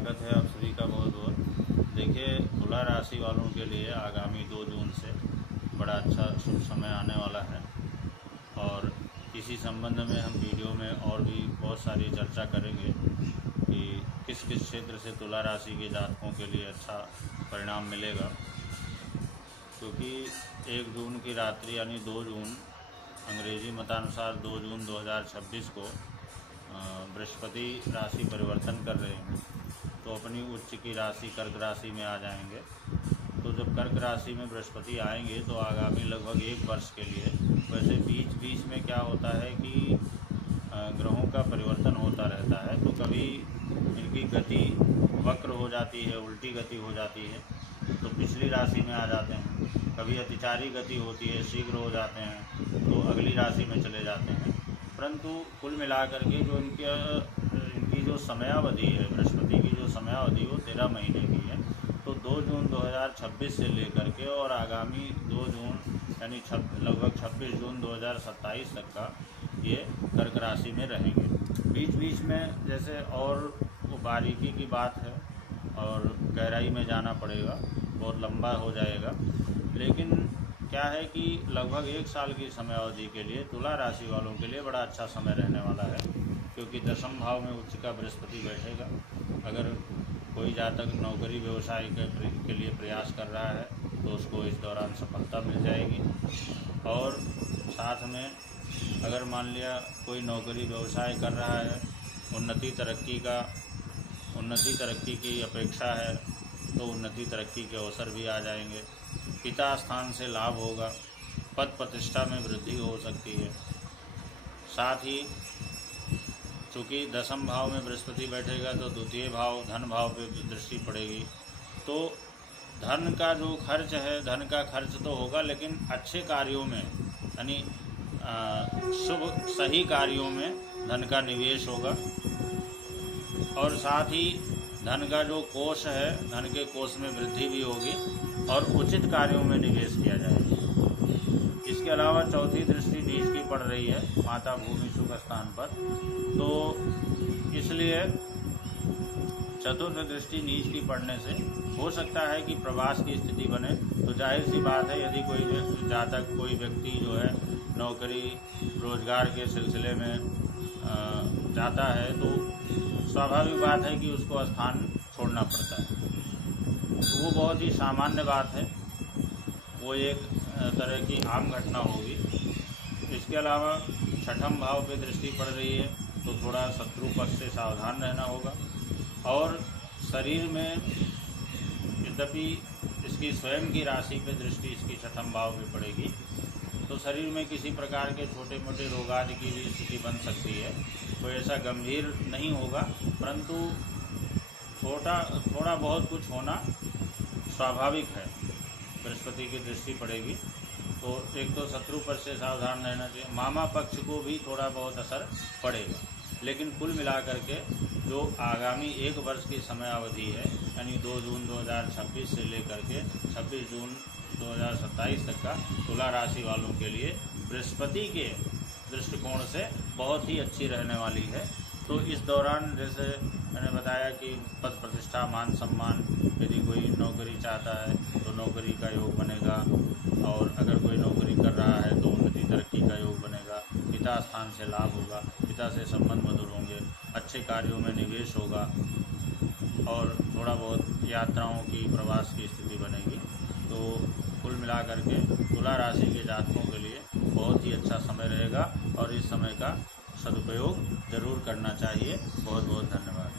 स्वागत है आप सभी का बहुत बहुत। देखिए, तुला राशि वालों के लिए आगामी 2 जून से बड़ा अच्छा शुभ समय आने वाला है और इसी संबंध में हम वीडियो में और भी बहुत सारी चर्चा करेंगे कि किस किस क्षेत्र से तुला राशि के जातकों के लिए अच्छा परिणाम मिलेगा। क्योंकि 1 जून की रात्रि यानी 2 जून अंग्रेजी मतानुसार 2 जून 2026 को बृहस्पति राशि परिवर्तन कर रहे हैं, तो अपनी उच्च की राशि कर्क राशि में आ जाएंगे। तो जब कर्क राशि में बृहस्पति आएंगे तो आगामी लगभग 1 वर्ष के लिए, वैसे बीच बीच में क्या होता है कि ग्रहों का परिवर्तन होता रहता है, तो कभी इनकी गति वक्र हो जाती है, उल्टी गति हो जाती है तो पिछली राशि में आ जाते हैं, कभी अतिचारी गति होती है, शीघ्र हो जाते हैं तो अगली राशि में चले जाते हैं। परंतु कुल मिलाकर के जो इनकी जो समयावधि है, बृहस्पति की जो समयावधि वो 13 महीने की है। तो 2 जून 2026 से लेकर के और आगामी 2 जून यानी लगभग 26 जून 2027 तक का ये कर्क राशि में रहेंगे। बीच बीच में जैसे और वो बारीकी की बात है और गहराई में जाना पड़ेगा, बहुत लंबा हो जाएगा, लेकिन क्या है कि लगभग 1 साल की समयावधि के लिए तुला राशि वालों के लिए बड़ा अच्छा समय रहने वाला है। क्योंकि 10वें भाव में उच्च का बृहस्पति बैठेगा। अगर कोई जातक नौकरी व्यवसाय के लिए प्रयास कर रहा है तो उसको इस दौरान सफलता मिल जाएगी। और साथ में अगर मान लिया कोई नौकरी व्यवसाय कर रहा है, उन्नति तरक्की की अपेक्षा है, तो उन्नति तरक्की के अवसर भी आ जाएंगे। पिता स्थान से लाभ होगा, पद प्रतिष्ठा में वृद्धि हो सकती है। साथ ही चूँकि 10वें भाव में बृहस्पति बैठेगा तो द्वितीय भाव धन भाव पे दृष्टि पड़ेगी, तो धन का जो खर्च है, धन का खर्च तो होगा, लेकिन अच्छे कार्यों में यानी शुभ सही कार्यों में धन का निवेश होगा। और साथ ही धन का जो कोष है, धन के कोष में वृद्धि भी होगी और उचित कार्यों में निवेश किया जाएगा। इसके अलावा चौथी दृष्टि नीच की पड़ रही है माता भूमि सुख स्थान पर, तो इसलिए चतुर्थ दृष्टि नीच की पड़ने से हो सकता है कि प्रवास की स्थिति बने। तो जाहिर सी बात है, यदि कोई जातक कोई व्यक्ति जो है नौकरी रोजगार के सिलसिले में जाता है तो स्वाभाविक बात है कि उसको स्थान छोड़ना पड़ता है। तो वो बहुत ही सामान्य बात है, वो एक तरह की आम घटना होगी। इसके अलावा 6ठम भाव पे दृष्टि पड़ रही है तो थोड़ा शत्रु पक्ष से सावधान रहना होगा। और शरीर में यद्यपि इसकी स्वयं की राशि पे दृष्टि इसकी 6ठम भाव पे पड़ेगी तो शरीर में किसी प्रकार के छोटे मोटे रोग आदि की भी स्थिति बन सकती है। कोई ऐसा गंभीर नहीं होगा, परंतु थोड़ा बहुत कुछ होना स्वाभाविक है। बृहस्पति की दृष्टि पड़ेगी तो एक तो शत्रु पक्ष से सावधान रहना चाहिए, मामा पक्ष को भी थोड़ा बहुत असर पड़ेगा। लेकिन कुल मिलाकर के जो आगामी 1 वर्ष की समयावधि है यानी 2 जून 2026 से लेकर के 26 जून 2027 तक का तुला राशि वालों के लिए बृहस्पति के दृष्टिकोण से बहुत ही अच्छी रहने वाली है। तो इस दौरान जैसे मैंने बताया कि पद प्रतिष्ठा मान सम्मान, यदि कोई नौकरी चाहता है तो नौकरी का योग बनेगा, और अगर कोई नौकरी कर रहा है तो उन्नति तरक्की का योग बनेगा। पिता स्थान से लाभ होगा, पिता से संबंध मधुर होंगे, अच्छे कार्यों में निवेश होगा और थोड़ा बहुत यात्राओं की प्रवास की स्थिति बनेगी। तो कुल मिलाकर के तुला राशि के जातकों के लिए बहुत ही अच्छा समय रहेगा और इस समय का सदुपयोग जरूर करना चाहिए। बहुत बहुत धन्यवाद।